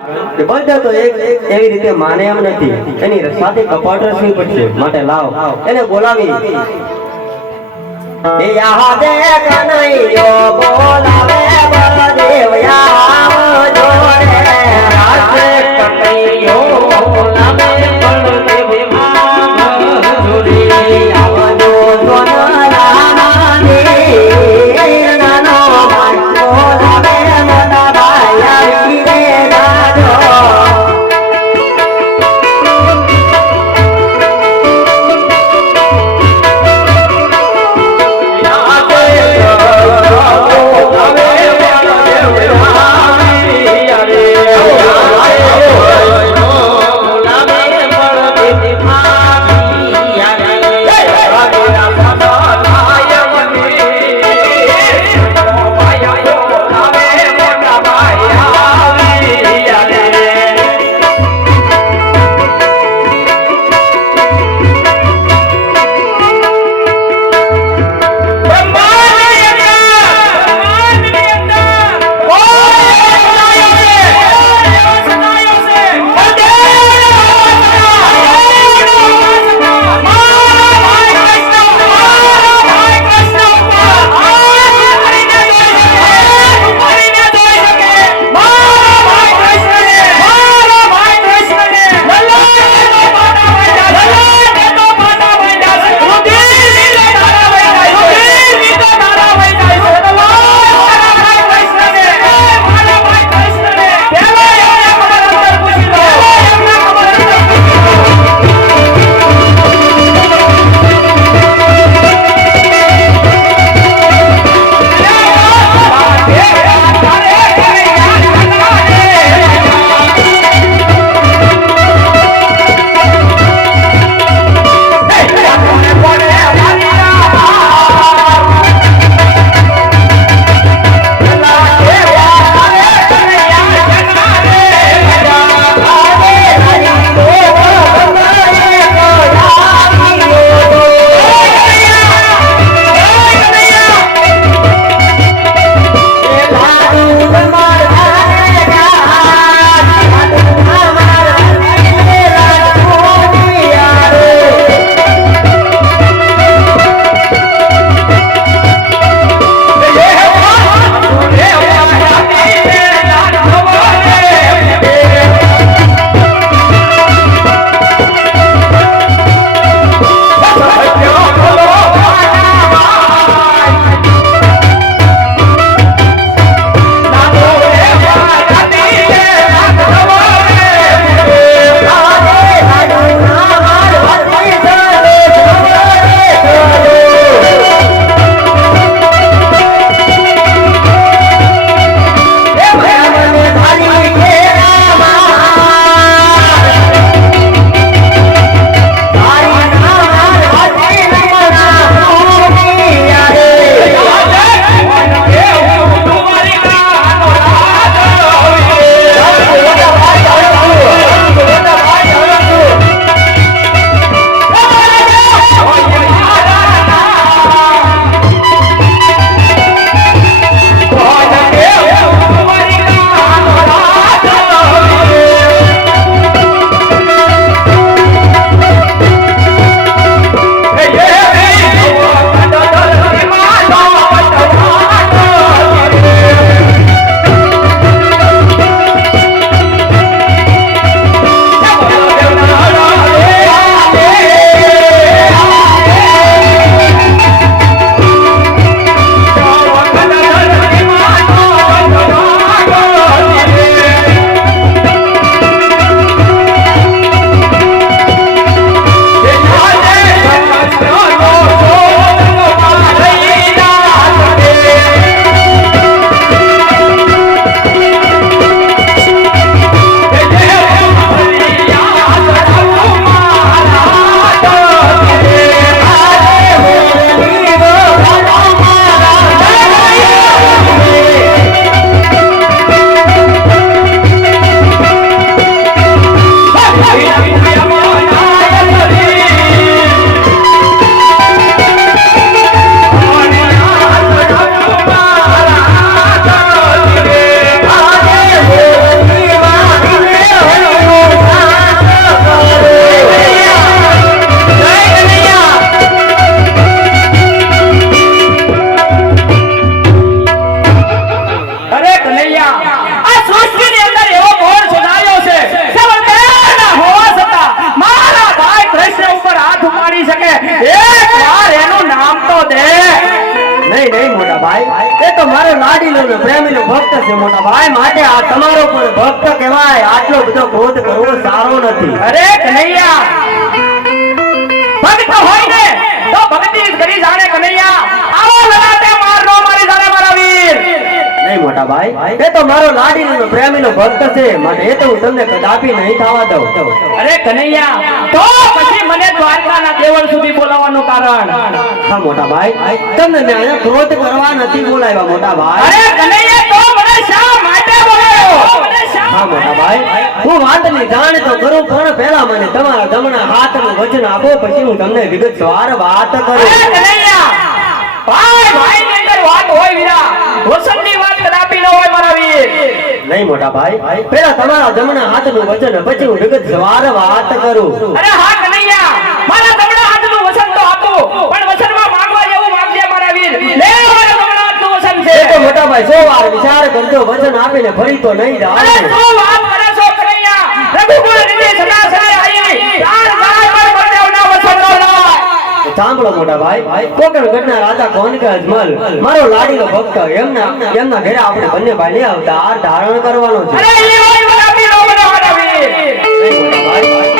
કે બધા તો એવી રીતે માને એમ નથી, એની સાથે કપાટ રચવી પડશે. માટે લાવ એને બોલાવી. એ યા દે કનૈયો બોલાવે બળદેવ આવજો રે, રાતે કનૈયો બોલાવે બળદેવ આવજો રે, આવજો સોનલા ને નાનો બોલાવે મોટા ભાઈ આવી રે જાજો. છે મોટા ભાઈ, માટે આ તમારો પણ ભક્ત કહેવાય. આટલો બધો ક્રોધ કરવો સારો નથી. અરે કનૈયા, ભક્ત હોય ને તો ભક્તિ કરી જાણે કનૈયા. આવો લગાતે માર નો મારી જાણે મારા વીર. નહીં મોટા ભાઈ, એ તો મારો લાડીનો પ્રેમીનો ભક્ત છે, માટે એ તો હું તમને કદાપી નહીં થવા દઉં. અરે કનૈયા, તો પછી મને દ્વારકાના દેવળ સુધી બોલાવવાનું કારણ? હા મોટા ભાઈ, તમને મેં અહીંયા ક્રોધ કરવા નથી બોલાવ્યા મોટા ભાઈ. અરે કનૈયા, તો મને શા માટે બોલાવ્યો? હા મોટા ભાઈ, હું વાતની જાણ તો કરું, પણ પહેલા મને તમારા જમણા હાથનું વચન આપો, પછી હું તમને વિગતવાર વાત કરું. અરે કનૈયા, ભાઈ ભાઈની અંદર વાત હોય વીરા, વસનની વાત કદાપી ન હોય મારા વીર. નહીં મોટા ભાઈ, પહેલા તમારા જમણા હાથનું વચન, પછી હું વિગતવાર વાત કરું. અરે હા કનૈયા, મારા જમણા હાથનું વસન તો હતું, પણ વસનમાં માંગવા જેવું માંગજે મારા વીર. લે મારા જમણા હાથનું વસન છે. એ તો મોટા ભાઈ 100 વાર વિચાર કરજો, વચન આપીને ફરી તો નહીં અરે જાવ. શું વાત કરે છો કનૈયા? રઘુકુળ રીતિ સદા સદા આવી, ચાર ગાય પર બળદેવના વસન નો લાય. સાંભળો મોટા ભાઈ, કોકણગઢના રાજા કોણ કે અજમલ મારો લાડીનો ભક્ત, એમના ઘરે આપણે બંને ભાઈ ને અવતાર ધારણ કરવાનો છે. અરે એ હોય મારા વીર, ઓ મારા વીર. નહીં મોટા ભાઈ,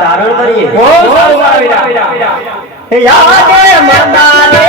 ધારણ કરીએ. બહુ સારું મારા વીરા. યાદ મનાલે